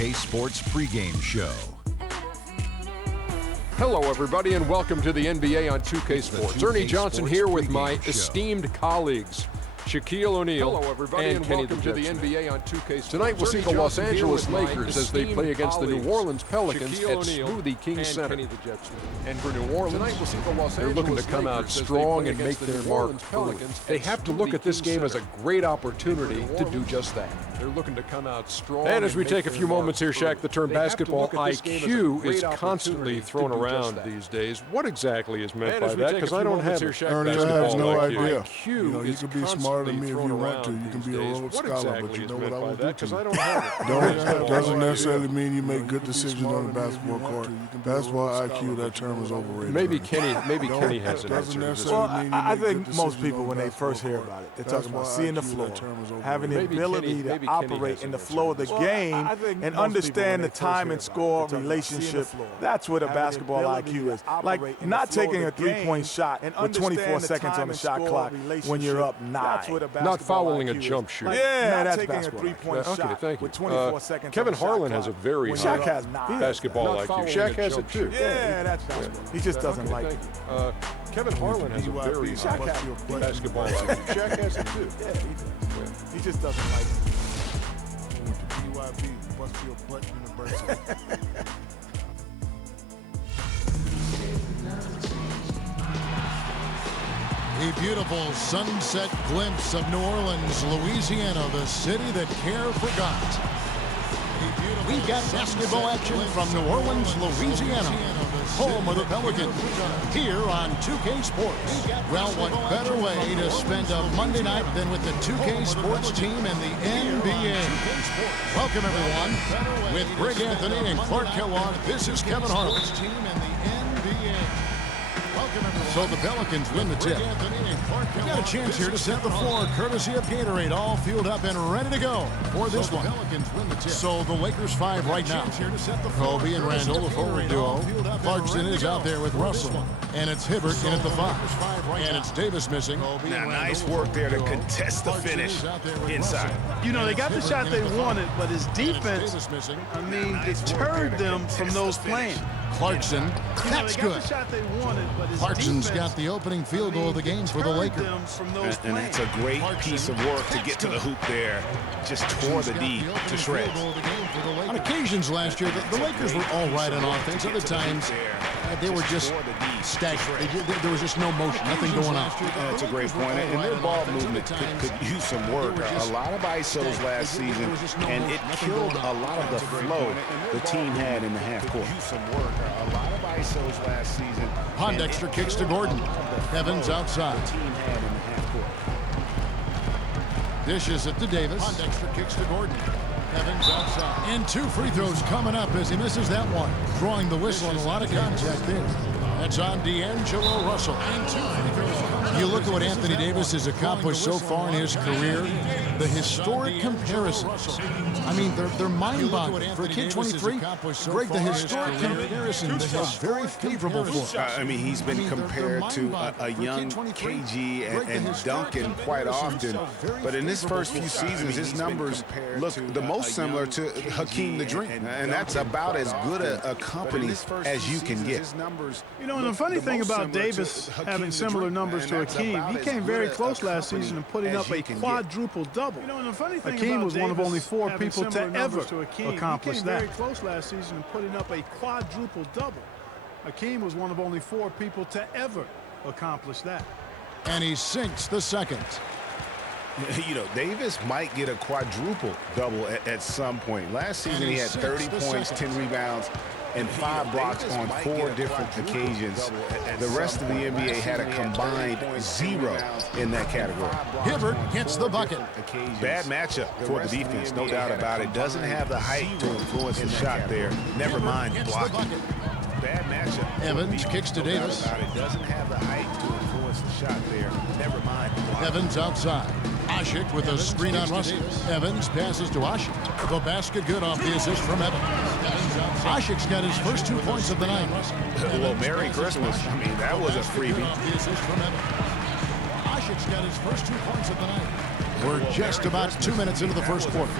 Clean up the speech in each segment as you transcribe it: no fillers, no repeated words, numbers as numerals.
2K Sports pregame show. Hello, everybody, and welcome to the NBA on 2K Sports. Ernie Johnson here with my esteemed colleagues, Shaquille O'Neal and Kenny the Jet Smith. NBA on 2K Sports. Tonight we'll see the Los Angeles Lakers as they play against the New Orleans Pelicans at Smoothie King Center. And for New Orleans, tonight we'll see the Los Angeles they're looking to come out strong and make their mark early. They have to look at this game as a great opportunity to do just that. They're looking to come out strong. And as we take a few moments here, Shaq, the term basketball IQ is constantly thrown around these days. What exactly is meant by that? Because I don't have it. Ernie, I have no idea. You can be smarter than me if you want to. You can be a Rhodes Scholar, but you know what I will do to you. Because I don't have it. Doesn't necessarily mean you make good decisions on the basketball court. Basketball IQ, that term is overrated. Maybe Kenny has an answer. Well, I think most people, when they first hear about it, they're talking about seeing the floor, having the ability to operate in the flow of the game and understand the time and score relationship. That's what a basketball IQ is. Like not taking a three-point shot with 24 seconds on the shot clock when you're up 9. Not fouling a jump shot. Yeah, that's basketball. Okay, thank you. With 24 seconds Kevin Harlan has a very Shaq has basketball IQ. Shaq has it too. Yeah, that's basketball. He just doesn't like it. Kevin Harlan has a very basketball IQ. Shaq has it too. Yeah, he just doesn't like it. BYB, Bust Your Butt University. A beautiful sunset glimpse of New Orleans, Louisiana, the city that care forgot. We've got basketball action from New Orleans, Louisiana, home of the Pelicans, here on 2K Sports. Well, what better way to spend a Monday night than with the 2K Sports team and the NBA? Welcome, everyone. With Greg Anthony and Clark Kellogg, this is Kevin Harlan. So the Pelicans win the tip. We've got a chance here to set the floor, courtesy of Gatorade, all fueled up and ready to go for this one. So the Lakers 5 right now. Kobe and Randall, the forward duo. Clarkson is out there with Russell. And it's Hibbert in at the 5. And it's Davis missing. Now, nice work there to contest the finish inside. You know, they got the shot they wanted, but his defense, I mean, deterred them from those playing. Clarkson, that's good. Clarkson's got the opening field goal of the game for the Lakers. And that's a great piece of work to get to the hoop there. Just tore the D to shreds. On occasions last year, the Lakers were all right on offense. Other times, they were just stagnant. There was just no motion, nothing going on. That's a great point. And their ball movement could use some work. A lot of ISOs last season, and it killed a lot of the flow the team had in the half court. A lot of ISOs last season. Pondexter kicks to Gordon. Evans outside. Dishes it to Davis. Pondexter kicks to Gordon. Evans outside. And 2 free throws coming up as he misses that one. Drawing the whistle and a lot of contact there. That's on D'Angelo Russell. And 2 free throws. You look at what Anthony Davis has accomplished so far in his career. The historic comparisons. I mean, they're mind-boggling. For a kid 23, Greg, the historic comparisons are very favorable for him. I mean, he's been compared to a young KG and Duncan quite often. But in his first few seasons, his numbers look the most similar to Hakeem the Dream. And that's about as good a company as you can get. You know, and the funny thing about Davis having similar numbers to Hakeem, he came very close last season in putting up a quadruple double. You know, and the funny thing Hakeem was one of only 4 people to ever accomplish that. He came very close last season in putting up a quadruple double. Hakeem was one of only 4 people to ever accomplish that. And he sinks the second. You know, Davis might get a quadruple double at some point. Last season he had 30 points, 10 rebounds, and 5 blocks on 4 different occasions. The rest of the NBA had a combined 0 in that category. Hibbert hits the bucket. Bad matchup for the defense, no doubt about it. Doesn't have the height to influence the shot there. Never mind blocking. Bad matchup. Evans kicks to Davis. Doesn't have the height to influence the shot there. Never mind blocking. Evans outside. Ashik with a screen on Russell. Evans passes to Ashik. The basket good off the assist from Evans. Ashik's got his first 2 points of the night. Well, Merry Christmas. I mean, that was a freebie. Ashik's got his first 2 points of the night. We're just about 2 minutes into the first quarter.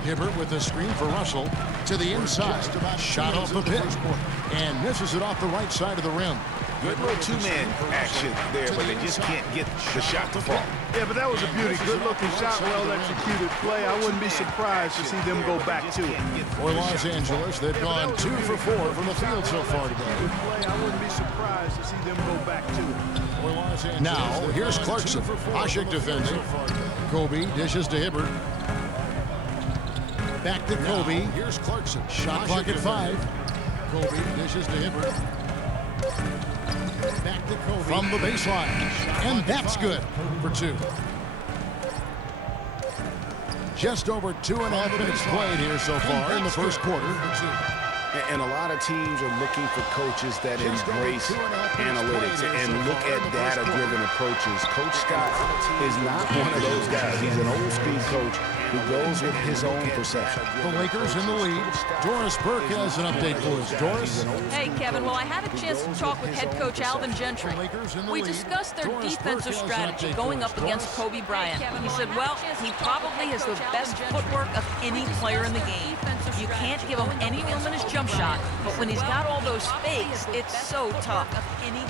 Hibbert with a screen for Russell to the inside. Shot off the pitch and misses it off the right side of the rim. Good little two-man action there, but they just can't get the shot to fall. Yeah, but that was a beauty. Good-looking shot, well-executed play. I wouldn't be surprised to see them go back to it. For Los Angeles, they've gone 2 for 4 from the field so far today. I wouldn't be surprised to see them go back to it. Now, here's Clarkson. Ashik defending. Kobe dishes to Hibbert. Back to Kobe. Here's Clarkson. Shot clock at 5. Kobe dishes to Hibbert. Back to Kobe. From the baseline. And that's good for 2. Just over 2.5 minutes played here so far in the first quarter. And a lot of teams are looking for coaches that embrace analytics and look at data-driven approaches. Coach Scott is not one of those guys. He's an old-school coach who goes with his own perception. The Lakers in the lead. Doris Burke has an update for us. Doris? Hey, Kevin. Well, I had a chance to talk with head coach Alvin Gentry. We discussed their defensive strategy going up against Kobe Bryant. He said, well, he probably has the best footwork of any player in the game. You can't give him any room in his jump shot, but when he's got all those fakes, it's so tough.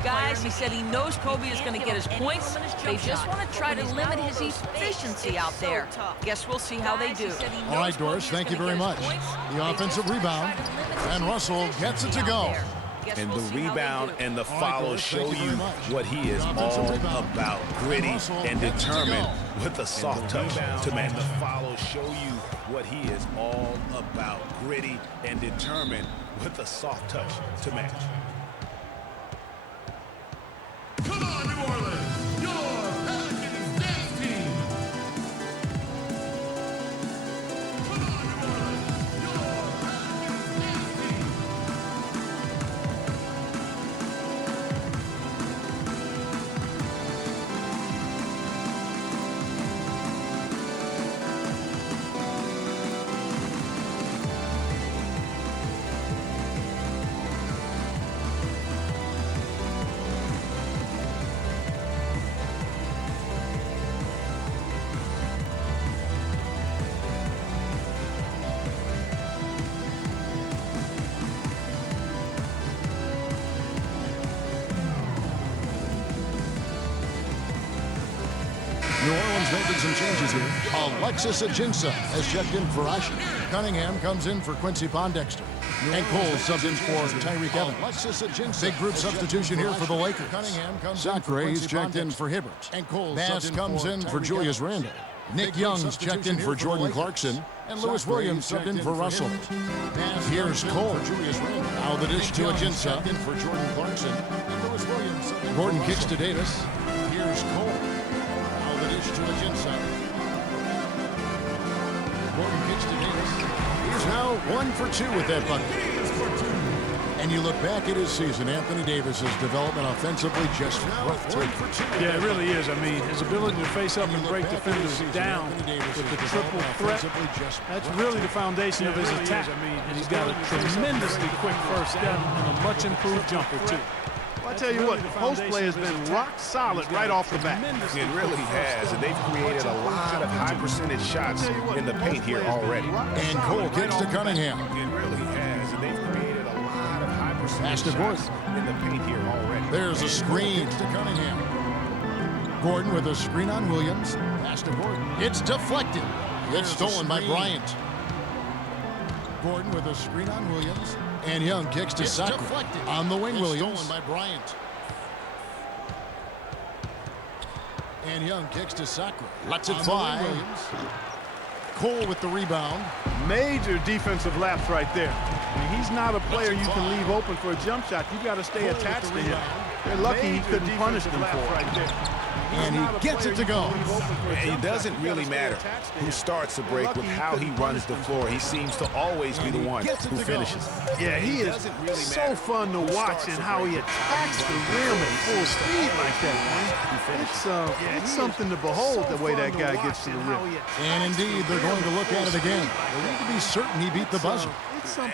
Guys, he said he knows Kobe is going to get his points. They just want to try to limit his efficiency out there. Guess we'll see how they do. All right, Doris, thank you very much. The offensive rebound, and Russell gets it to go. And the rebound and the follow show you what he is all about. Gritty and determined with a soft touch to match. The follow show you what he is all about. Gritty and determined with a soft touch to match. Come on, New Orleans, your Pelicans dance team. Come on, New Orleans, your Pelicans dance team. New Orleans making some changes here. Alexis Ajinça has checked in for Ashik. Cunningham comes in for Quincy Pondexter. And Cole subs in for Tyreek Evans. Alexis Ajinça. Big group substitution here for the Lakers. Cunningham comes in for Quincy checked in for Hibbert. And Cole Bass comes in for Julius Randle. Nick Young's checked in for Jordan Clarkson. And Lewis Williams subbed in for Russell. Here's Cole. Now the dish to Ajinça. For Jordan Clarkson. And Lewis Williams. Gordon kicks to Davis. Here's Cole. To Ajinça. Gordon kicks to Davis. He's now 1 for 2 with that bucket. And you look back at his season, Anthony Davis's development offensively just breathtaking. Yeah, it really is. I mean, his ability to face up and break defenders down with the triple threat, that's really the foundation of his attack. And he's got a tremendously quick first step and a much improved jumper, too. I tell you what, the post play has been rock solid right off the bat. It really has, and they've created a lot of high percentage shots in the paint here already. And Cole kicks to Cunningham. It really has, and they've created a lot of high percentage shots in the paint here already. There's a screen to Cunningham. Gordon with a screen on Williams. Pass to Gordon. It's deflected. It's stolen by Bryant. Gordon with a screen on Williams. And Young kicks to Sacre. On the wing, Williams. Stolen by Bryant. And Young kicks to Sacre. Lets it fly. Cole with the rebound. Major defensive lapse right there. I mean, he's not a player you can leave open for a jump shot. You got to stay attached to him. They're lucky he couldn't punish them for it. Right there. And he gets it to go. And it doesn't really matter who starts the break with how he runs the floor. He seems to always be the one who finishes. Yeah, he is so fun to watch and how he attacks the rim at full speed like that, man. It's something to behold the way that guy gets to the rim. And indeed, they're going to look at it again. They need to be certain he beat the buzzer.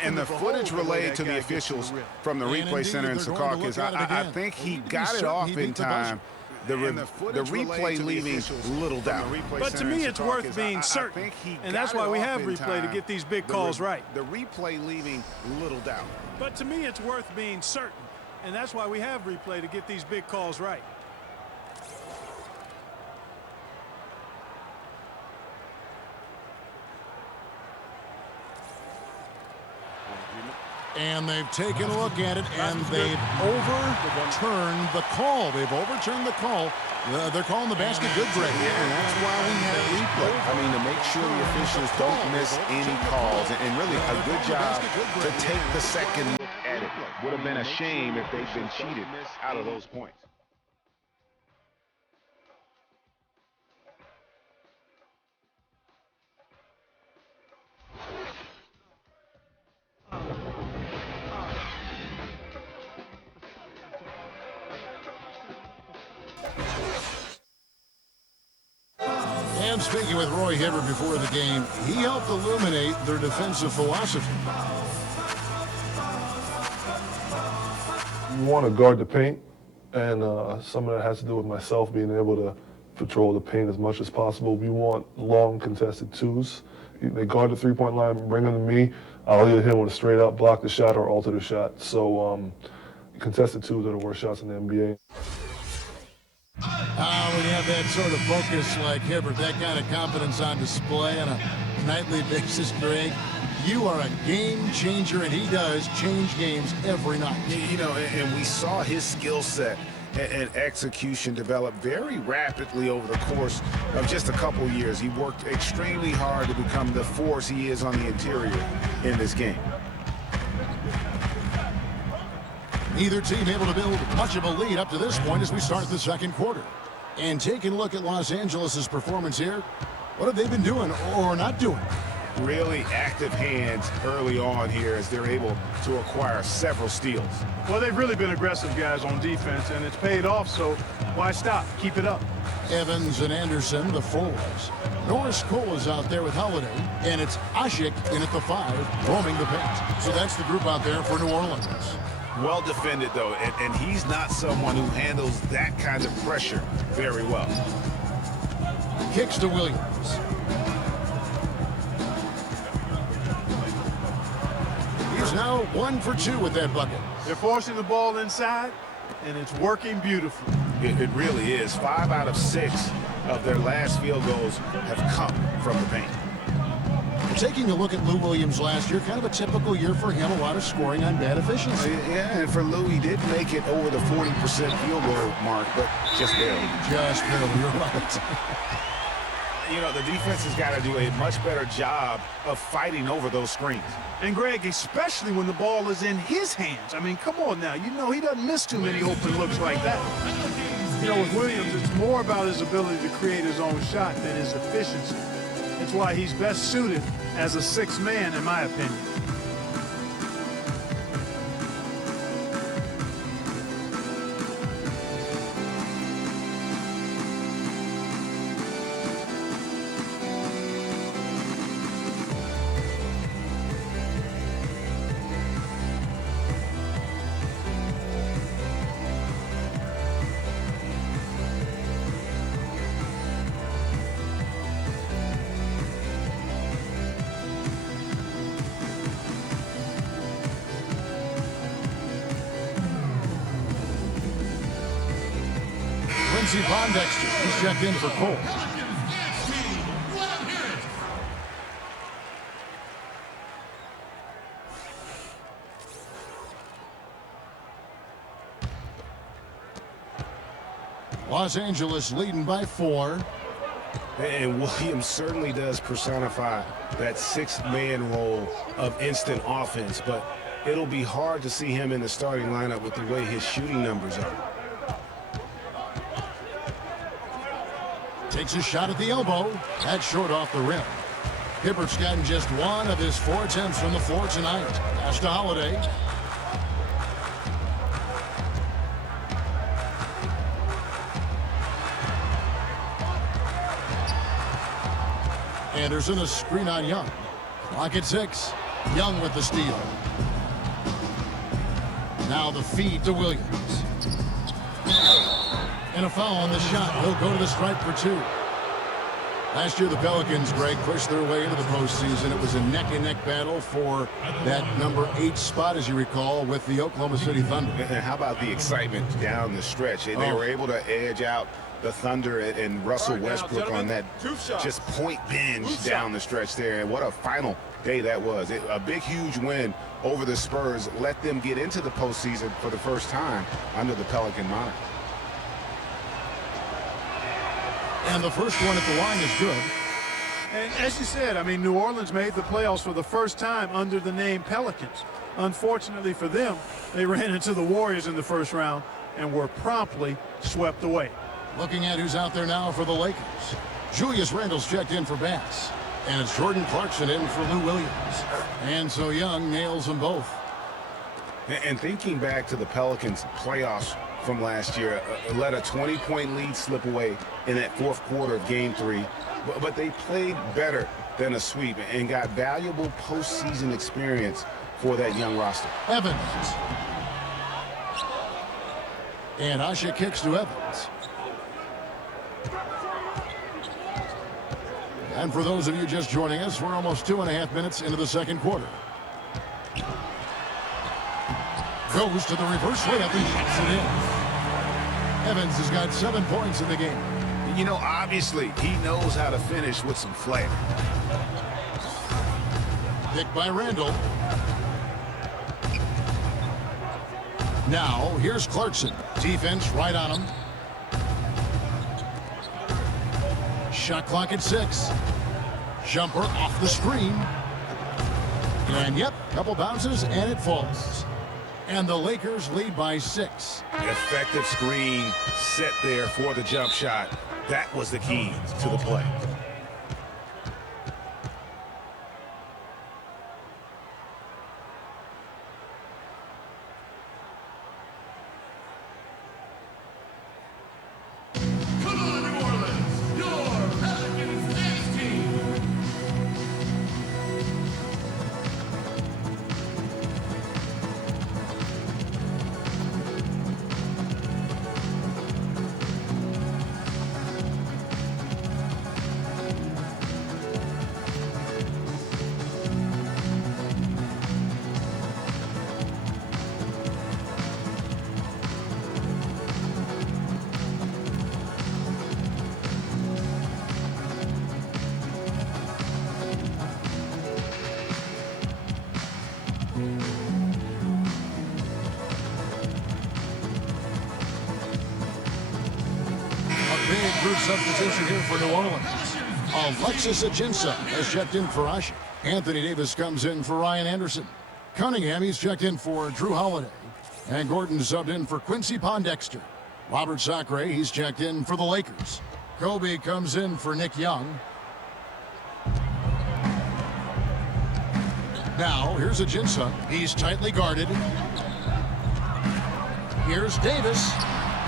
And the footage relayed to the officials from the replay center in Secaucus, I think he got it off in time. The replay leaving little doubt. But to me, it's worth being certain. And that's why we have replay to get these big calls right. The replay leaving little doubt. But to me, it's worth being certain. And that's why we have replay to get these big calls right. And they've taken a look at it, and they've overturned the call. They've overturned the call. They're calling the basket good, Greg. Yeah, and that's why we have replay. I mean, to make sure the officials don't miss any calls. And really a good job to take the second look at it. Would have been a shame if they'd been cheated out of those points. And speaking with Roy Hibbert before the game, he helped illuminate their defensive philosophy. You want to guard the paint, and some of that has to do with myself being able to patrol the paint as much as possible. We want long contested twos. They guard the three-point line, bring them to me. I'll either hit them with a straight-up block the shot or alter the shot. So contested twos are the worst shots in the NBA. When you have that sort of focus like Hibbert, that kind of confidence on display on a nightly basis, Greg, you are a game changer, and he does change games every night. You know, and we saw his skill set and execution develop very rapidly over the course of just a couple years. He worked extremely hard to become the force he is on the interior in this game. Neither team able to build much of a lead up to this point as we start the second quarter. And taking a look at Los Angeles' performance here, what have they been doing or not doing? Really active hands early on here as they're able to acquire several steals. Well, they've really been aggressive guys on defense, and it's paid off, so why stop? Keep it up. Evans and Anderson, the forwards. Norris Cole is out there with Holiday, and it's Ashik in at the 5, roaming the paint. So that's the group out there for New Orleans. Well defended, though, and he's not someone who handles that kind of pressure very well. Kicks to Williams. He's now 1 for 2 with that bucket. They're forcing the ball inside, and it's working beautifully. It really is. 5 out of 6 of their last field goals have come from the paint. Taking a look at Lou Williams last year, kind of a typical year for him, a lot of scoring on bad efficiency. Yeah, and for Lou, he did make it over the 40% field goal mark, but just barely. Just barely, you're right. You know, the defense has got to do a much better job of fighting over those screens. And, Greg, especially when the ball is in his hands. I mean, come on now. You know he doesn't miss too many open looks like that. You know, with Williams, it's more about his ability to create his own shot than his efficiency. That's why he's best suited as a sixth man, in my opinion. Dexter, he's checked in for Cole. Los Angeles leading by 4. And Williams certainly does personify that sixth-man role of instant offense, but it'll be hard to see him in the starting lineup with the way his shooting numbers are. Takes a shot at the elbow. That's short off the rim. Hibbert's gotten just 1 of his 4 attempts from the floor tonight. Pass to Holiday. Anderson a screen on Young. Clock at 6. Young with the steal. Now the feed to Williams. And a foul on the shot. He'll go to the stripe for 2. Last year, the Pelicans, Greg, pushed their way into the postseason. It was a neck-and-neck battle for that number 8 spot, as you recall, with the Oklahoma City Thunder. And how about the excitement down the stretch? They were able to edge out the Thunder and Russell Westbrook on that just point binge down the stretch there. And what a final day that was. A big, huge win over the Spurs. Let them get into the postseason for the first time under the Pelican moniker. And the first one at the line is good. And as you said, I mean, New Orleans made the playoffs for the first time under the name Pelicans. Unfortunately for them, they ran into the Warriors in the first round and were promptly swept away. Looking at who's out there now for the Lakers. Julius Randle's checked in for Bass. And it's Jordan Clarkson in for Lou Williams. And so Young nails them both. And thinking back to the Pelicans playoffs from last year, let a 20-point lead slip away in that fourth quarter of Game 3. But they played better than a sweep and got valuable postseason experience for that young roster. Evans. And Asha kicks to Evans. And for those of you just joining us, we're almost 2.5 minutes into the second quarter. Goes to the reverse layup and shots it in. Evans has got 7 points in the game. You know, obviously, he knows how to finish with some flair. Picked by Randle. Now, here's Clarkson. Defense right on him. Shot clock at 6. Jumper off the screen. And, yep, couple bounces, and it falls. And the Lakers lead by 6. Effective screen set there for the jump shot. That was the key to the play. Come on, New Orleans, your Pelicans X team. Big group substitution here for New Orleans. Alexis Ajinça has checked in for Asha. Anthony Davis comes in for Ryan Anderson. Cunningham, he's checked in for Drew Holiday. And Gordon subbed in for Quincy Pondexter. Robert Sacre, he's checked in for the Lakers. Kobe comes in for Nick Young. Now, here's Ajinça. He's tightly guarded. Here's Davis.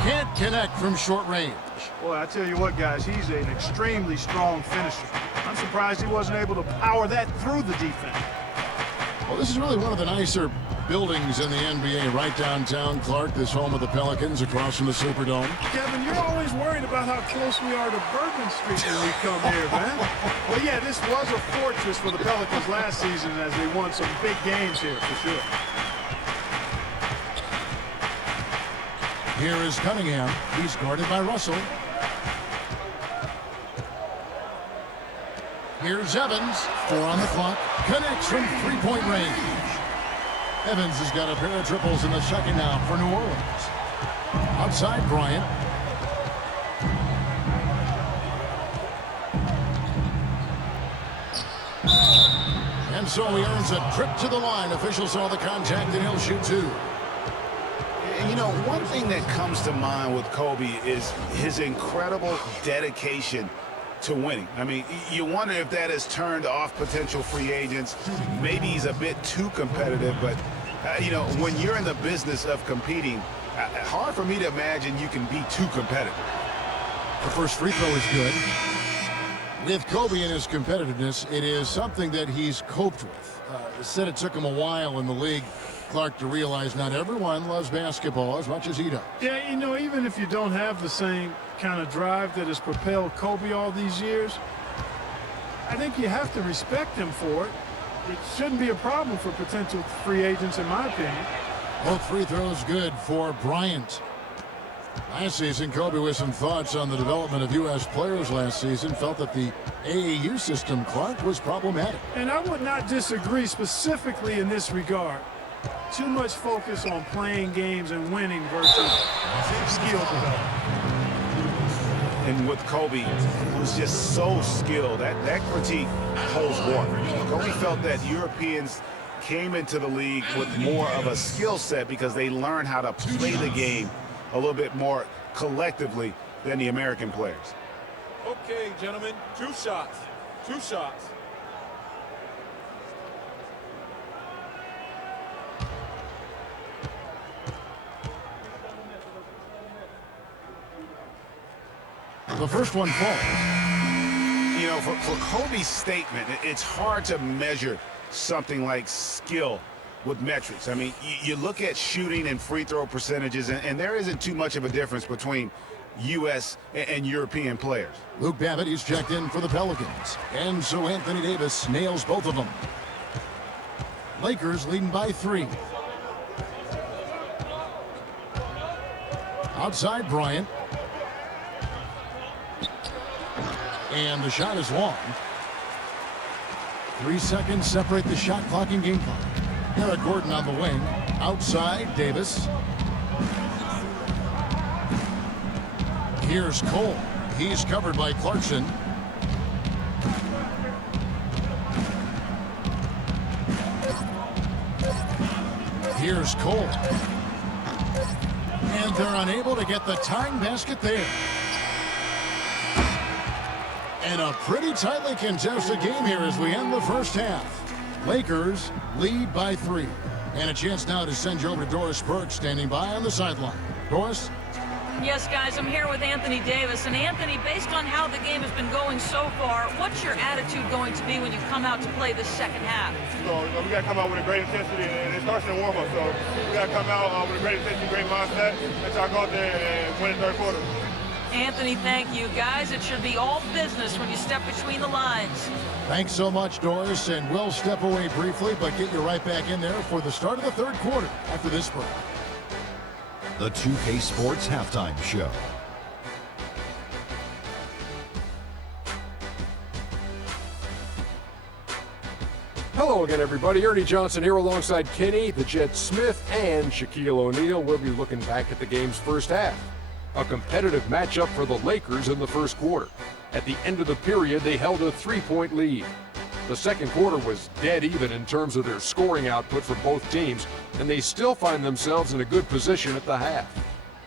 Can't connect from short range. Boy, I tell you what, guys, he's an extremely strong finisher. I'm surprised he wasn't able to power that through the defense. Well, this is really one of the nicer buildings in the NBA right downtown, Clark, this home of the Pelicans across from the Superdome. Kevin, you're always worried about how close we are to Bourbon Street when we come here, man. Well, yeah, this was a fortress for the Pelicans last season as they won some big games here, for sure. Here is Cunningham. He's guarded by Russell. Here's Evans. 4 on the clock. Connects from three-point range. Evans has got a pair of triples in the second now for New Orleans. Outside Bryant. And so he earns a trip to the line. Officials saw the contact and he'll shoot 2. And you know, one thing that comes to mind with Kobe is his incredible dedication to winning. I mean, you wonder if that has turned off potential free agents. Maybe he's a bit too competitive, but, you know, when you're in the business of competing, hard for me to imagine you can be too competitive. The first free throw is good. With Kobe and his competitiveness, it is something that he's coped with. Said it took him a while in the league, Clark, to realize not everyone loves basketball as much as he does. Yeah, you know, even if you don't have the same kind of drive that has propelled Kobe all these years, I think you have to respect him for it. It shouldn't be a problem for potential free agents, in my opinion. Both free throws good for Bryant. Last season, Kobe, with some thoughts on the development of U.S. players last season, felt that the AAU system, Clark, was problematic. And I would not disagree specifically in this regard. Too much focus on playing games and winning versus skill development. And with Kobe, he was just so skilled. That critique holds water. Kobe felt that Europeans came into the league with more of a skill set because they learned how to play the game a little bit more collectively than the American players. Okay, gentlemen, 2 shots. 2 shots. The first one falls. You know, for Kobe's statement, it's hard to measure something like skill with metrics. I mean, you look at shooting and free throw percentages, and there isn't too much of a difference between U.S. and European players. Luke Babbitt, he's checked in for the Pelicans. And so Anthony Davis nails both of them. Lakers leading by 3. Outside Bryant. And the shot is long. 3 seconds separate the shot clock and game clock. Eric Gordon on the wing. Outside Davis. Here's Cole. He's covered by Clarkson. Here's Cole. And they're unable to get the tying basket there. And a pretty tightly contested game here as we end the first half. Lakers lead by 3. And a chance now to send you over to Doris Burke, standing by on the sideline. Doris? Yes, guys, I'm here with Anthony Davis. And Anthony, based on how the game has been going so far, what's your attitude going to be when you come out to play this second half? So, we got to come out with a great intensity, and it starts in the warm-up. So we got to come out with a great intensity, great mindset, and try to go out there and win the third quarter. Anthony, thank you. Guys, it should be all business when you step between the lines. Thanks so much, Doris, and we'll step away briefly, but get you right back in there for the start of the third quarter after this break. The 2K Sports Halftime Show. Hello again, everybody. Ernie Johnson here alongside Kenny, the Jet Smith, and Shaquille O'Neal. We'll be looking back at the game's first half. A competitive matchup for the Lakers in the first quarter. At the end of the period, they held a 3-point lead. The second quarter was dead even in terms of their scoring output for both teams, and they still find themselves in a good position at the half.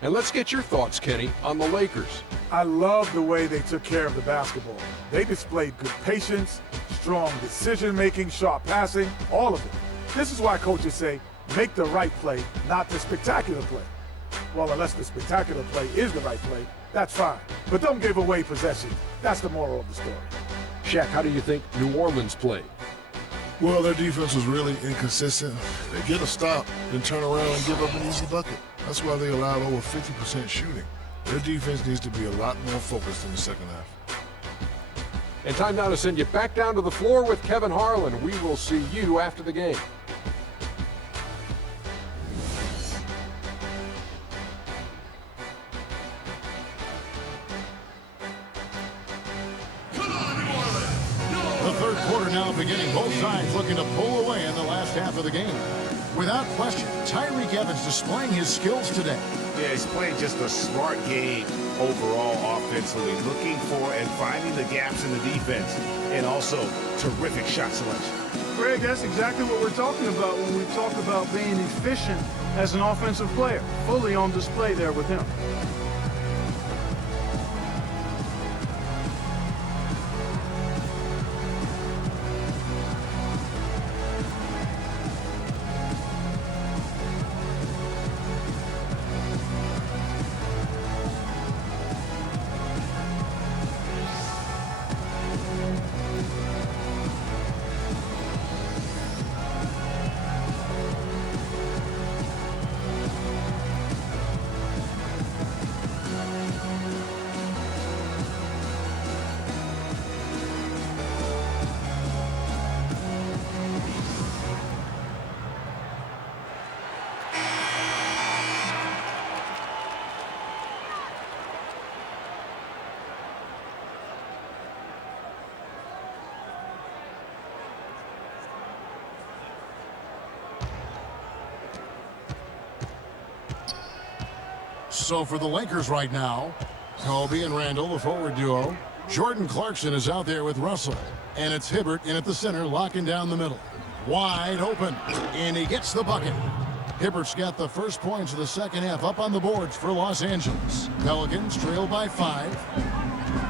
And let's get your thoughts, Kenny, on the Lakers. I love the way they took care of the basketball. They displayed good patience, strong decision-making, sharp passing, all of it. This is why coaches say, make the right play, not the spectacular play. Well, unless the spectacular play is the right play, that's fine. But don't give away possession. That's the moral of the story. Shaq, how do you think New Orleans played? Well, their defense was really inconsistent. They get a stop, then turn around and give up an easy bucket. That's why they allowed over 50% shooting. Their defense needs to be a lot more focused in the second half. And time now to send you back down to the floor with Kevin Harlan. We will see you after the game. The third quarter now beginning. Both sides looking to pull away in the last half of the game. Without question, Tyreke Evans displaying his skills today. Yeah, he's playing just a smart game overall offensively, looking for and finding the gaps in the defense, and also terrific shot selection. Greg, that's exactly what we're talking about when we talk about being efficient as an offensive player. Fully on display there with him. So for the Lakers right now, Kobe and Randall, the forward duo. Jordan Clarkson is out there with Russell. And it's Hibbert in at the center, locking down the middle. Wide open. And he gets the bucket. Hibbert's got the first points of the second half up on the boards for Los Angeles. Pelicans trail by 5.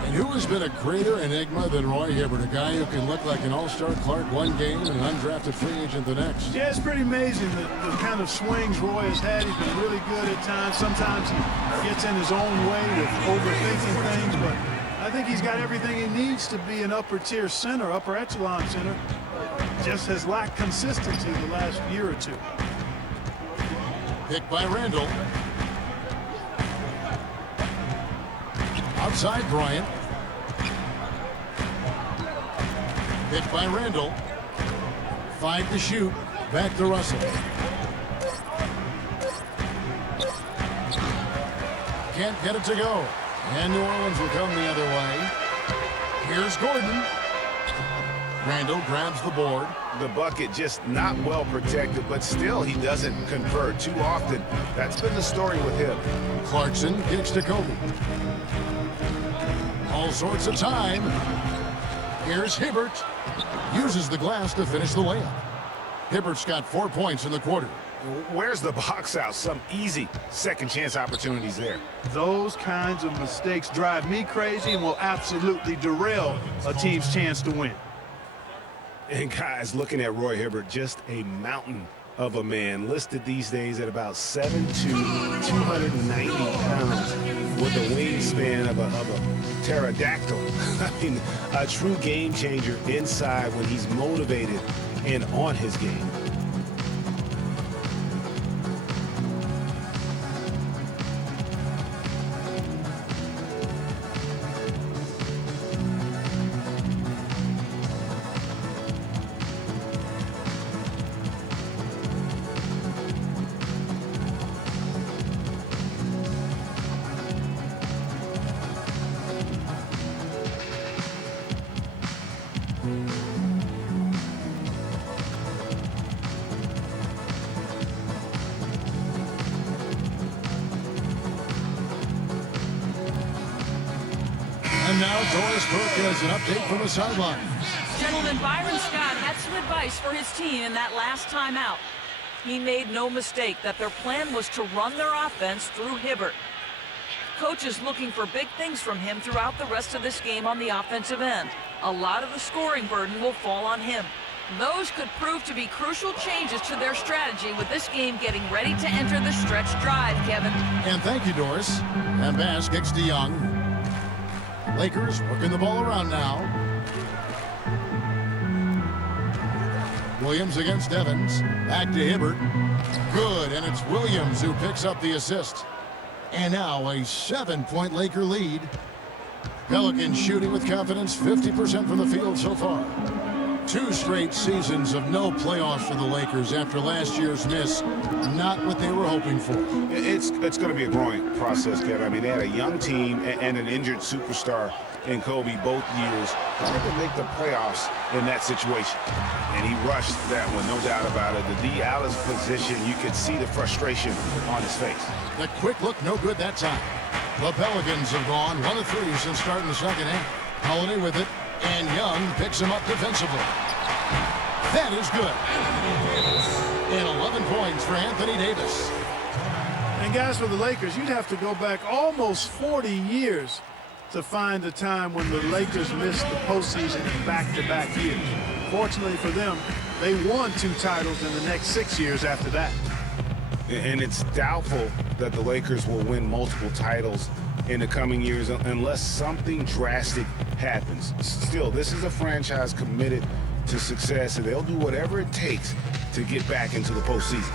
And who has been a greater enigma than Roy Hibbert, a guy who can look like an all-star Clark one game and an undrafted free agent the next? Yeah, it's pretty amazing the kind of swings Roy has had. He's been really good at times. Sometimes he gets in his own way with overthinking things, but I think he's got everything he needs to be an upper-tier center, upper echelon center. Just has lacked consistency the last year or two. Picked by Randall. Outside Bryant. Picked by Randall. 5 to shoot. Back to Russell. Can't get it to go. And New Orleans will come the other way. Here's Gordon. Randall grabs the board. The bucket just not well protected, but still he doesn't convert too often. That's been the story with him. Clarkson kicks to Kobe. All sorts of time. Here's Hibbert. Uses the glass to finish the layup. Hibbert's got 4 points in the quarter. Where's the box out? Some easy second chance opportunities there. Those kinds of mistakes drive me crazy and will absolutely derail a team's chance to win. And guys, looking at Roy Hibbert, just a mountain of a man, listed these days at about 7'2", 290 pounds, with a wingspan of a pterodactyl. I mean, a true game changer inside when he's motivated and on his game. And now Doris Burke has an update from the sideline. Gentlemen, Byron Scott had some advice for his team in that last timeout. He made no mistake that their plan was to run their offense through Hibbert. Coach is looking for big things from him throughout the rest of this game on the offensive end. A lot of the scoring burden will fall on him. Those could prove to be crucial changes to their strategy with this game getting ready to enter the stretch drive, Kevin. And thank you, Doris. And Bass kicks to Young. Lakers working the ball around now. Williams against Evans. Back to Hibbert. Good, and it's Williams who picks up the assist. And now a 7-point Laker lead. Pelicans shooting with confidence, 50% from the field so far. 2 straight seasons of no playoffs for the Lakers after last year's miss. Not what they were hoping for. It's going to be a growing process, Kevin. I mean, they had a young team and an injured superstar in Kobe both years. Trying to make the playoffs in that situation. And he rushed that one, no doubt about it. The D. Alice position, you could see the frustration on his face. The quick look, no good that time. The Pelicans have gone 1 of 3 since starting the second half. Holiday with it, and Young picks him up defensively. That is good. And 11 points for Anthony Davis. And guys, for the Lakers, you'd have to go back almost 40 years to find a time when the Lakers missed the postseason in back-to-back years. Fortunately for them, they won 2 titles in the next 6 years after that. And it's doubtful that the Lakers will win multiple titles in the coming years unless something drastic happens. Still, this is a franchise committed to success, and they'll do whatever it takes to get back into the postseason.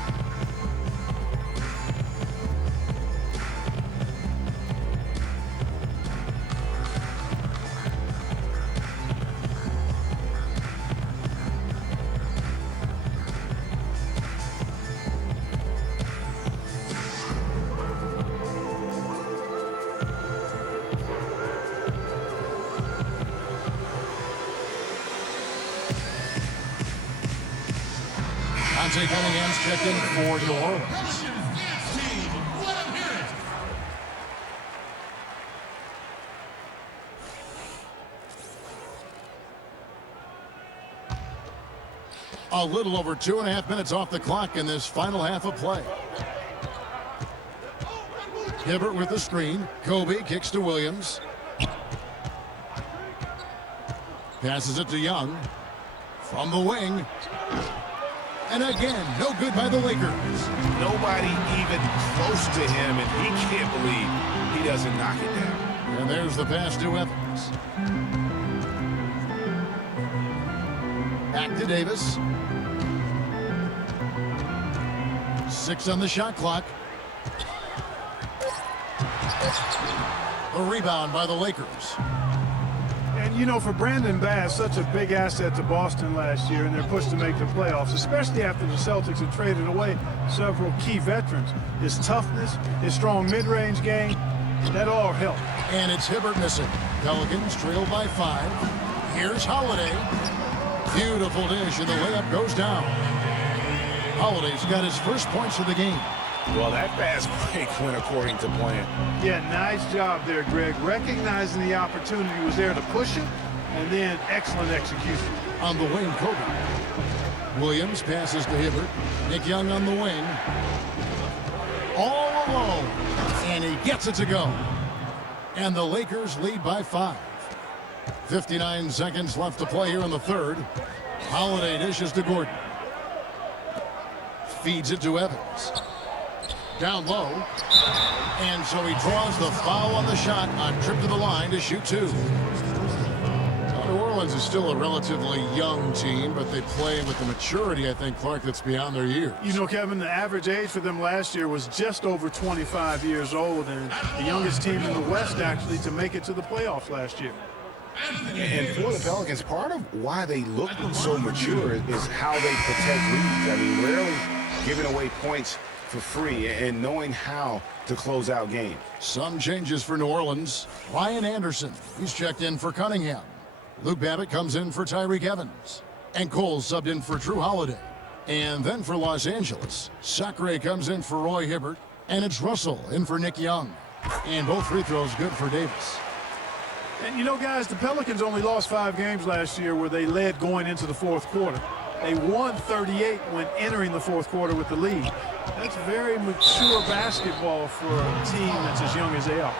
Cunningham's checked in for New Orleans. A little over 2.5 minutes off the clock in this final half of play. Hibbert with the screen. Kobe kicks to Williams. Passes it to Young. From the wing. And again, no good by the Lakers. Nobody even close to him, and he can't believe he doesn't knock it down. And there's the pass to Evans. Back to Davis. 6 on the shot clock. A rebound by the Lakers. And, you know, for Brandon Bass, such a big asset to Boston last year, and they're pushed to make the playoffs, especially after the Celtics had traded away several key veterans. His toughness, his strong mid-range game, that all helped. And it's Hibbert missing. Pelicans trail by 5. Here's Holiday. Beautiful dish, and the layup goes down. Holiday's got his first points of the game. Well, that fast break went according to plan. Yeah, nice job there, Greg. Recognizing the opportunity was there to push him, and then excellent execution. On the wing, Kobe. Williams passes to Hibbert. Nick Young on the wing. All alone. And he gets it to go. And the Lakers lead by 5. 59 seconds left to play here in the third. Holiday dishes to Gordon. Feeds it to Evans. Down low. And so he draws the foul on the shot on trip to the line to shoot 2. New Orleans is still a relatively young team, but they play with the maturity, I think, Clark, that's beyond their years. You know, Kevin, the average age for them last year was just over 25 years old, and the youngest team in the West, actually, to make it to the playoffs last year. And for the Pelicans, part of why they look so mature is how they protect leads. I mean, rarely giving away points for free and knowing how to close out games. Some changes for New Orleans. Ryan Anderson, he's checked in for Cunningham. Luke Babbitt comes in for Tyreek Evans. And Cole subbed in for Drew Holiday. And then for Los Angeles, Sacre comes in for Roy Hibbert. And it's Russell in for Nick Young. And both free throws good for Davis. And, you know, guys, the Pelicans only lost 5 games last year where they led going into the fourth quarter. They won 38 when entering the fourth quarter with the lead. That's very mature basketball for a team that's as young as they are.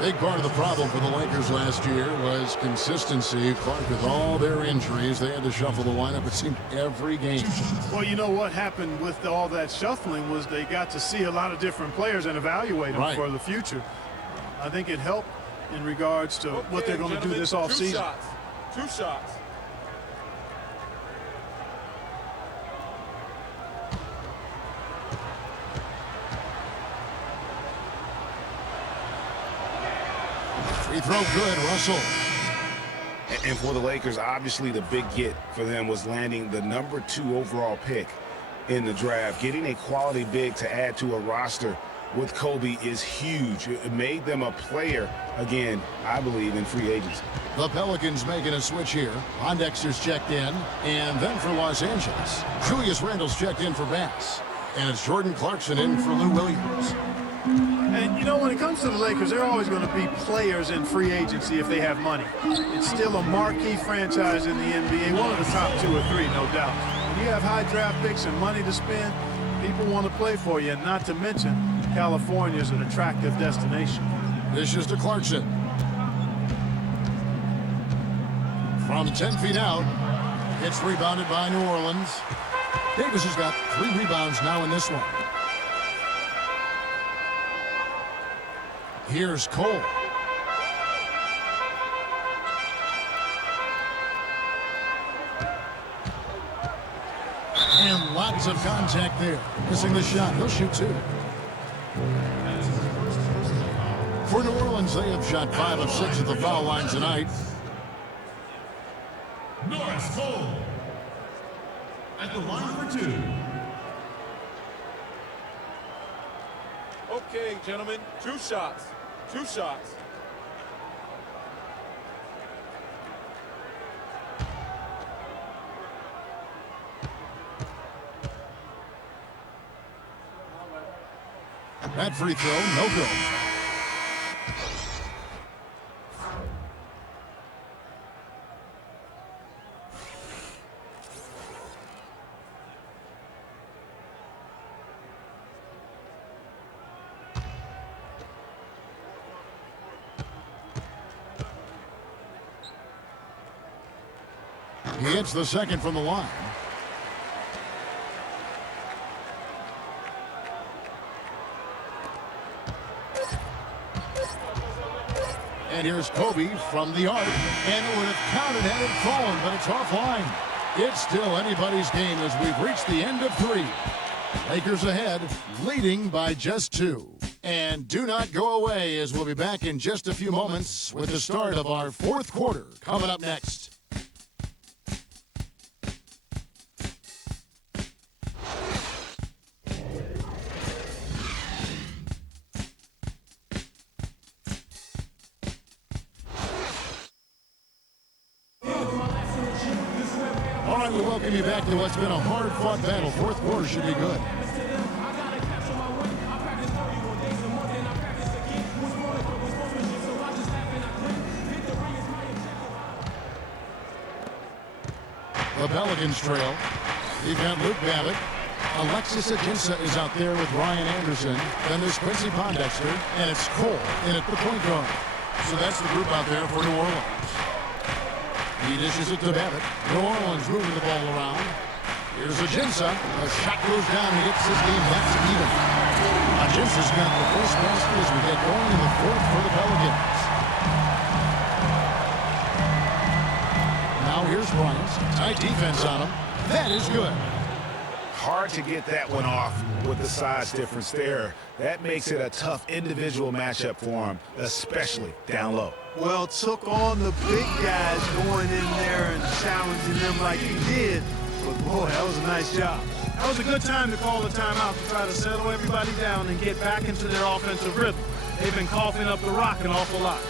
Big part of the problem for the Lakers last year was consistency. Clark, with all their injuries, they had to shuffle the lineup, it seemed, every game. Well, you know what happened with all that shuffling was they got to see a lot of different players and evaluate them for the future. I think it helped in regards to what they're going to do this offseason. 2 shots. Free throw good, Russell. And for the Lakers, obviously the big get for them was landing the number 2 overall pick in the draft. Getting a quality big to add to a roster with Kobe is huge. It made them a player, again, I believe, in free agency. The Pelicans making a switch here. Pondexter's checked in. And then for Los Angeles, Julius Randle's checked in for Bass. And it's Jordan Clarkson in for Lou Williams. And, you know, when it comes to the Lakers, they're always going to be players in free agency if they have money. It's still a marquee franchise in the NBA, one of the top 2 or 3, no doubt. When you have high draft picks and money to spend, people want to play for you, and not to mention California is an attractive destination. This is to Clarkson. From 10 feet out, it's rebounded by New Orleans. Davis has got 3 rebounds now in this one. Here's Cole. And lots of contact there. Missing the shot. He'll shoot 2. For New Orleans, they have shot 5 of 6 at the foul line tonight. Norris Cole at the line for 2. Okay, gentlemen, 2 shots. 2 shots. That free throw, no good. He hits the second from the line. And here's Kobe from the arc, and it would have counted had it fallen, but it's offline. It's still anybody's game as we've reached the end of 3. Lakers ahead, leading by just 2. And do not go away, as we'll be back in just a few moments with the start of our 4th quarter coming up next. All right, we welcome you back to what's been a hard-fought battle. 4th quarter should be good. The Pelicans trail. You've got Luke Babbitt. Alexis Ajinça is out there with Ryan Anderson. Then there's Quincy Pondexter, and it's Cole in at the point guard. So that's the group out there for New Orleans. He dishes it to Babbitt. New Orleans moving the ball around. Here's Ajinça. A shot goes down and gets this game back to even. Ajinça's got the first basket as we get going in the 4th for the Pelicans. Now here's Bryant. Tight defense on him. That is good. Hard to get that one off with the size difference there. That makes it a tough individual matchup for him, especially down low. Well, took on the big guys going in there and challenging them like he did. But boy, that was a nice job. That was a good time to call the timeout to try to settle everybody down and get back into their offensive rhythm. They've been coughing up the rock an awful lot.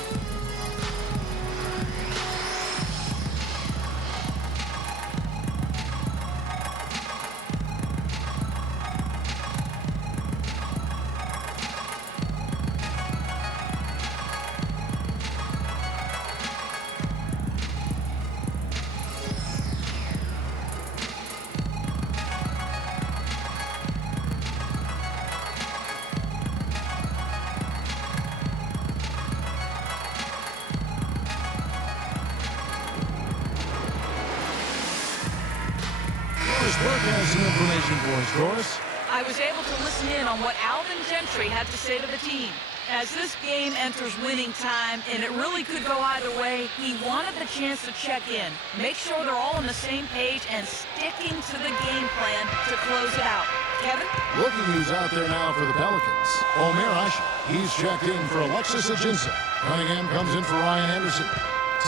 Doris? I was able to listen in on what Alvin Gentry had to say to the team. As this game enters winning time, and it really could go either way, he wanted the chance to check in, make sure they're all on the same page, and sticking to the game plan to close it out. Kevin? Looking who's out there now for the Pelicans. Omer Ashe. He's checked in for Alexis Ajinça. Cunningham comes in for Ryan Anderson.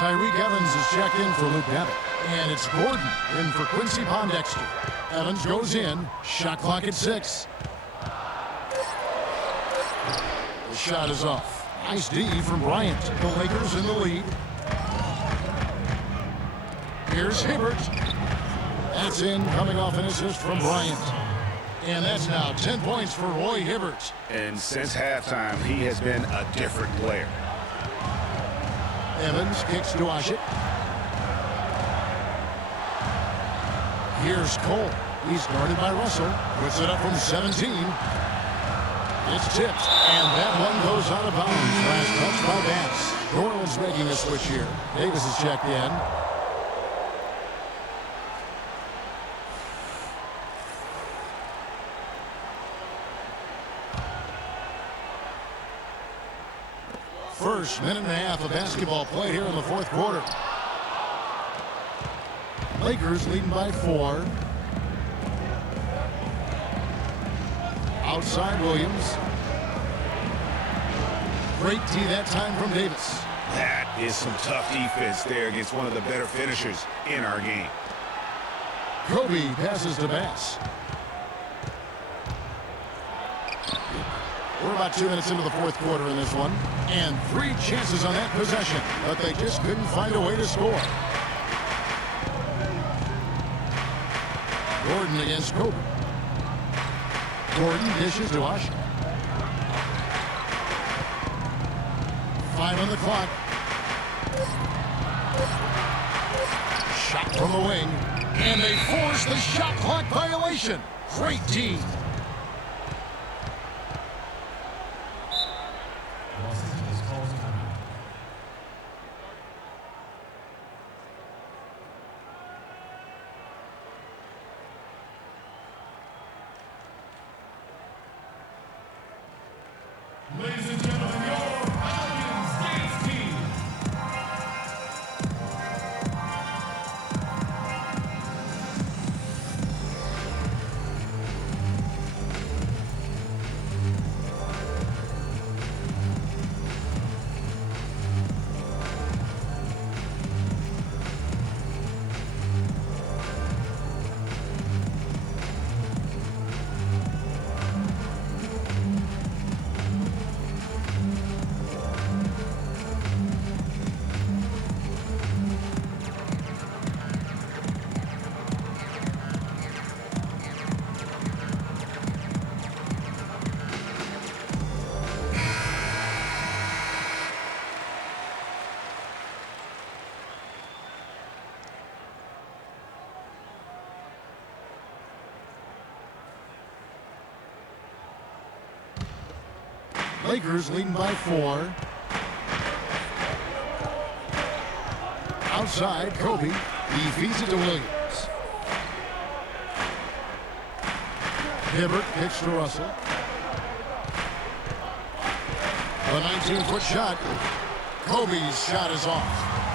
Tyreek Evans is checked in for Luke Babbitt. And it's Gordon in for Quincy Pondexter. Evans goes in. Shot clock at 6. The shot is off. Nice D from Bryant. The Lakers in the lead. Here's Hibbert. That's in, coming off an assist from Bryant. And that's now 10 points for Roy Hibbert. And since halftime, he has been a different player. Evans kicks to Ashe. Here's Cole. He's guarded by Russell. Puts it up from 17. It's tipped, and that one goes out of bounds. Last touch by Bass. New Orleans making a switch here. Davis is checked in. First minute and a half of basketball play here in the 4th quarter. Lakers leading by 4. Outside Williams. Great tee that time from Davis. That is some tough defense there against one of the better finishers in our game. Kobe passes to Bass. We're about 2 minutes into the 4th quarter in this one. And 3 chances on that possession, but they just couldn't find a way to score. Gordon against Kobe. Gordon dishes to Ashe. 5 on the clock. Shot from the wing. And they force the shot clock violation. Great team. Lakers leading by 4. Outside, Kobe. He feeds it to Williams. Hibbert kicks to Russell. The 19-foot shot. Kobe's shot is off.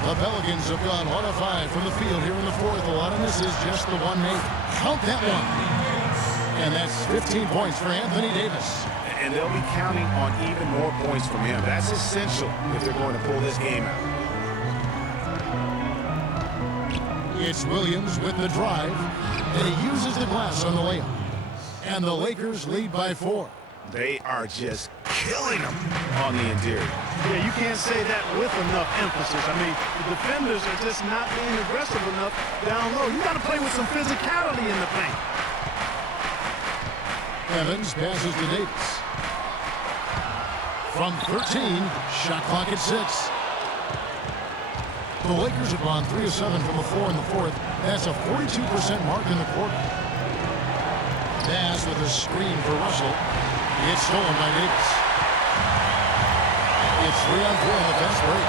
The Pelicans have gone 1 of 5 from the field here in the fourth. A lot of misses, just the one made. Count that one. And that's 15 points for Anthony Davis. And they'll be counting on even more points from him. That's essential if they're going to pull this game out. It's Williams with the drive, and he uses the glass on the layup. And the Lakers lead by 4. They are just killing them on the interior. Yeah, you can't say that with enough emphasis. I mean, the defenders are just not being aggressive enough down low. You got to play with some physicality in the paint. Evans passes to Davis. From 13, shot clock at 6. The Lakers have gone 3 of 7 from the floor in the fourth. That's a 42% mark in the quarter. Pass with a screen for Russell. It's stolen by Davis. It's 3 on 4 on the fast break.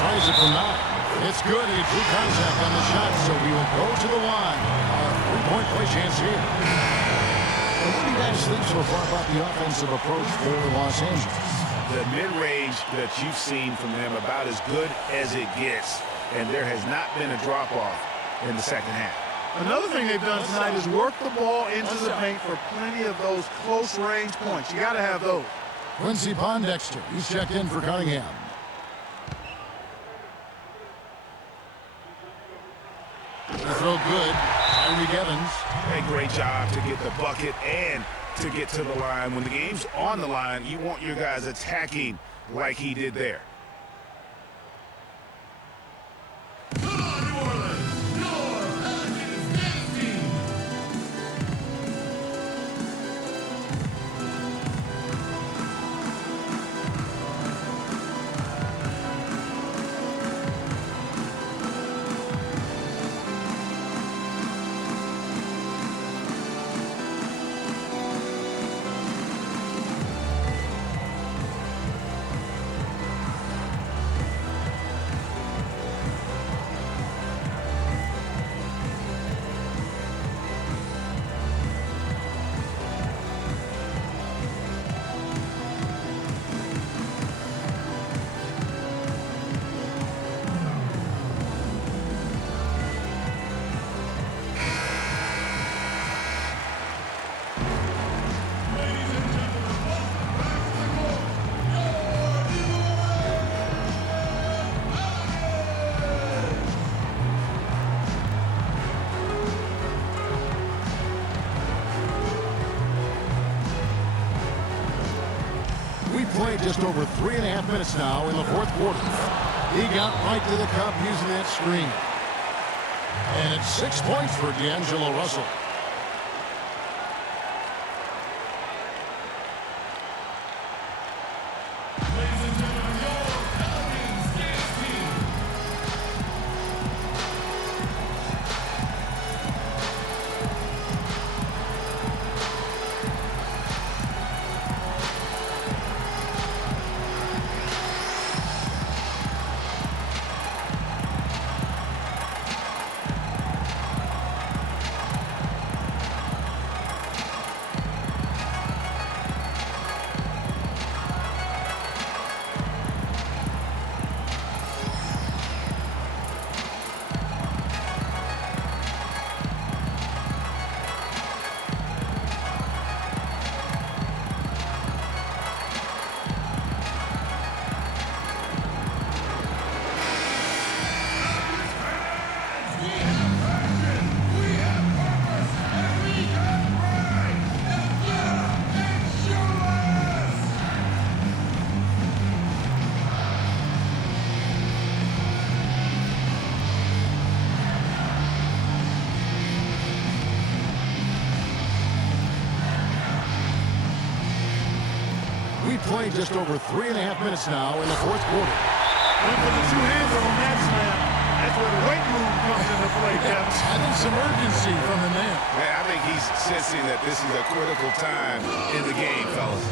Tries it from 9. It's good. He drew contact on the shot, so we will go to the line. A 3-point play chance here. And what do you guys think so far about the offensive approach for Los Angeles? The mid-range that you've seen from them about as good as it gets, and there has not been a drop-off in the second half. Another thing they've done tonight is work the ball into the paint for plenty of those close-range points. You got to have those. Quincy Pondexter, he's checked in for Cunningham. The throw good. Tyreek Evans. A great job to get the bucket and to get to the line. When the game's on the line, you want your guys attacking like he did there. Played just over 3.5 minutes now in the fourth quarter. He got right to the cup using that screen. And it's 6 points for D'Angelo Russell. Playing just over 3.5 minutes now in the fourth quarter. Went for the 2 hands on that slam. That's where the weight move comes into play, Kevin. I think some urgency from the man. Man, I think he's sensing that this is a critical time in the game, fellas.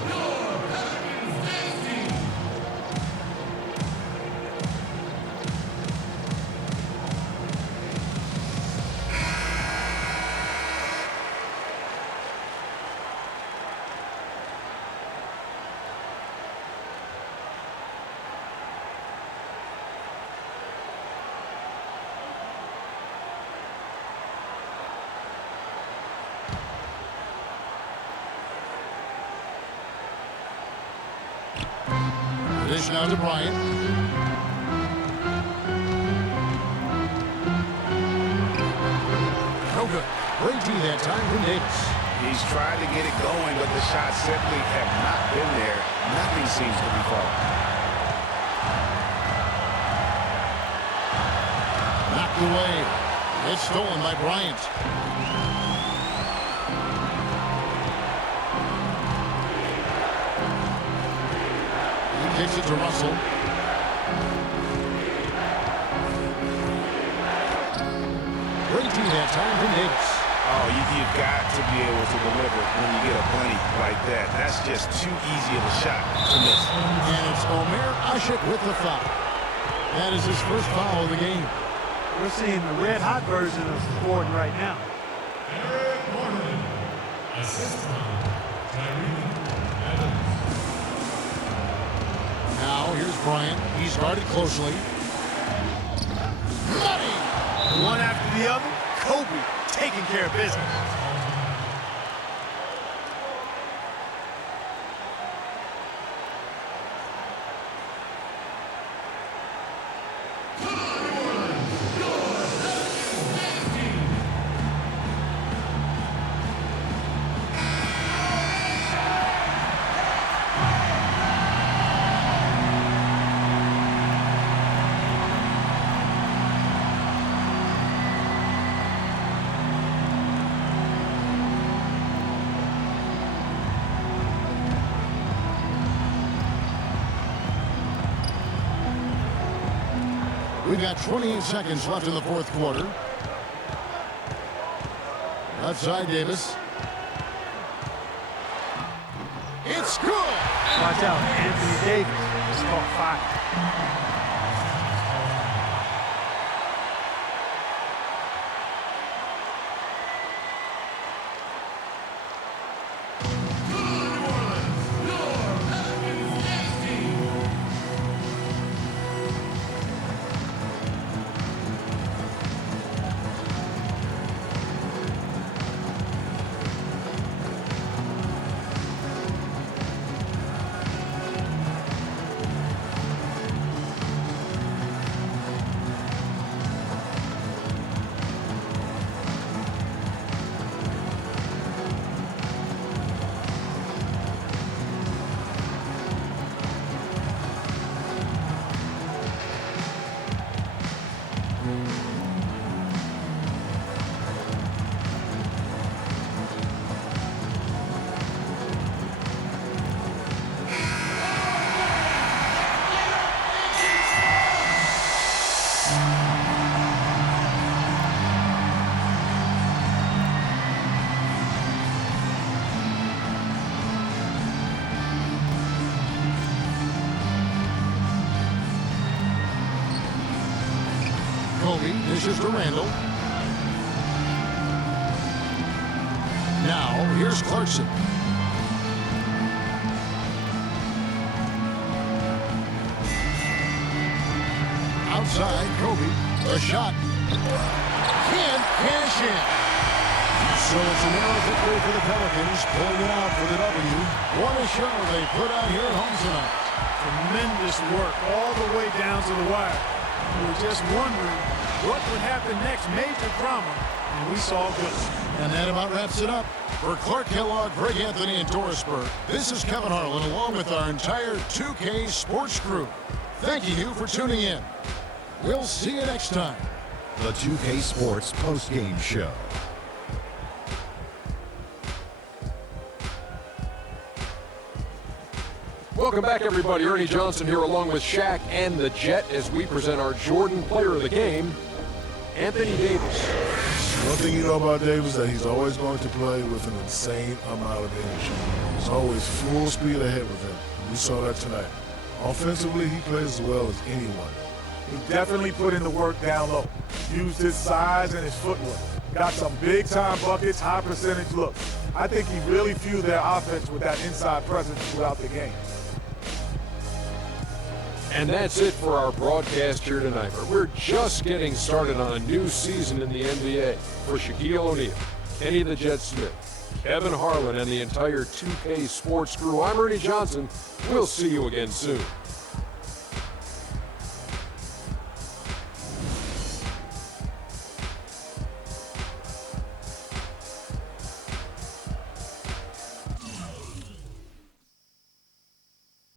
Dish now to Bryant. No good. Great D that time from Davis. He's tried to get it going, but the shots simply have not been there. Nothing seems to be falling. Knocked away. It's stolen by Bryant. He kicks it to Russell. Great D that time from Davis. Oh, you've got to be able to deliver when you get a bunny like that. That's just too easy of a shot to miss. And it's Omer Ashik with the foul. That is his first foul of the game. We're seeing the red-hot version of Gordon right now. Now here's Bryant. He's guarded closely. Money! One after the other, Kobe taking care of business. We've got 28 seconds left in the fourth quarter. Outside Davis. It's good. Watch out, Anthony Davis just caught fire. Kobe dishes to Randall. Now, here's Clarkson. Outside, Kobe. A shot. Can't cash in. So it's a narrow victory for the Pelicans, pulling it out for the W. What a show they put out here at home tonight. Tremendous work all the way down to the wire. We were just wondering what would happen next. Major drama, and we saw good. And that about wraps it up. For Clark Kellogg, Greg Anthony, and Doris Burke, this is Kevin Harlan along with our entire 2K Sports crew. Thanking you for tuning in. We'll see you next time. The 2K Sports postgame show. Welcome back, everybody. Ernie Johnson here along with Shaq and the Jet as we present our Jordan Player of the Game, Anthony Davis. One thing you know about Davis is that he's always going to play with an insane amount of energy. He's always full speed ahead with him. We saw that tonight. Offensively, he plays as well as anyone. He definitely put in the work down low. Used his size and his footwork. Got some big-time buckets, high percentage looks. I think he really fueled their offense with that inside presence throughout the game. And that's it for our broadcast here tonight. But we're just getting started on a new season in the NBA. For Shaquille O'Neal, Kenny the Jet Smith, Kevin Harlan, and the entire 2K Sports crew, I'm Ernie Johnson. We'll see you again soon.